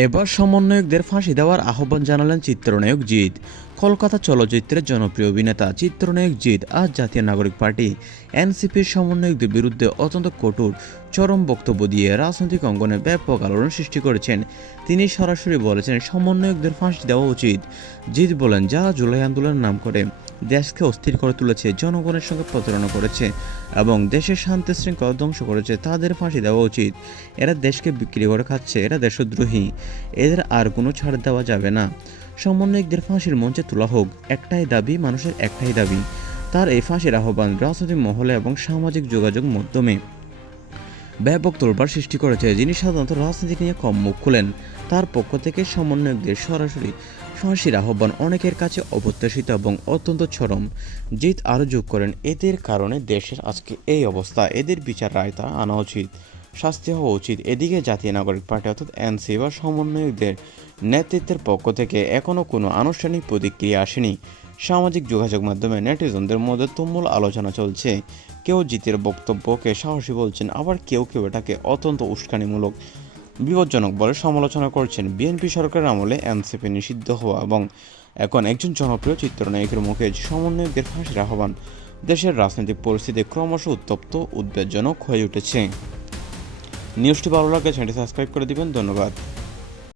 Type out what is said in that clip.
এবার সমন্বয়কদের ফাঁসি দেওয়ার আহ্বান জানালেন চিত্রনায়ক জিৎ। কলকাতা চলচ্চিত্রের জনপ্রিয় অভিনেতা চিত্রনায়ক জিৎ আজ জাতীয় নাগরিক পার্টি এনসিপির সমন্বয়কদের বিরুদ্ধে অত্যন্ত কঠোর চরম বক্তব্য দিয়ে রাজনৈতিক অঙ্গনে ব্যাপক আলোড়ন সৃষ্টি করেছেন। তিনি সরাসরি বলেছেন সমন্বয়কদের ফাঁসি দেওয়া উচিত। জিৎ বলেন, যারা জুলাই আন্দোলনের নাম করে দেশকে অস্থির করে তুলেছে, জনগণের সঙ্গে প্রতারণা করেছে এবং দেশের শান্তি শৃঙ্খলা ধ্বংস করেছে, তাদের ফাঁসি দেওয়া উচিত। এরা দেশকে বিক্রি করে খাচ্ছে, এরা দেশদ্রোহী, এদের আর কোনো ছাড় দেওয়া যাবে না। সমন্বয়কদের ফাঁসির মঞ্চে তোলা হোক, একটাই দাবি, মানুষের একটাই দাবি। তার এই ফাঁসির আহ্বান রাজনৈতিক মহলে এবং সামাজিক যোগাযোগ মাধ্যমে ব্যাপক তোলপাড় সৃষ্টি করেছে। যিনি সাধারণত রাজনীতি নিয়ে কম মুখ খুলেন, তার পক্ষ থেকে সমন্বয়কদের সরাসরি ফাঁসির আহ্বান অনেকের কাছে অপ্রত্যাশিত এবং অত্যন্ত চরম। জিৎ আরও যোগ করেন, এদের কারণে দেশের আজকে এই অবস্থা, এদের বিচার রায়তা আনা উচিত, শাস্তি হওয়া উচিত। এদিকে জাতীয় নাগরিক পার্টি অর্থাৎ এনসি বা সমন্বয়কদের নেতৃত্বের পক্ষ থেকে এখনও কোনো আনুষ্ঠানিক প্রতিক্রিয়া আসেনি। সামাজিক যোগাযোগ মাধ্যমে নেটিজনদের মধ্যে তুমুল আলোচনা চলছে। কেউ জিতের বক্তব্যকে সাহসী বলছেন, আবার কেউ কেউ এটাকে অত্যন্ত উস্কানিমূলক, বিপজ্জনক বলে সমালোচনা করছেন। বিএনপি সরকারের আমলে এনসিপি নিষিদ্ধ হওয়া এবং এখন একজন জনপ্রিয় চিত্রনায়কের মুখে সমন্বয়কদের ফাঁসির আহ্বান দেশের রাজনৈতিক পরিস্থিতি ক্রমশ উত্তপ্ত, উদ্বেগজনক হয়ে উঠেছে। নিউজটি ভালো লাগলে চ্যানেলটি সাবস্ক্রাইব করে দিবেন। ধন্যবাদ।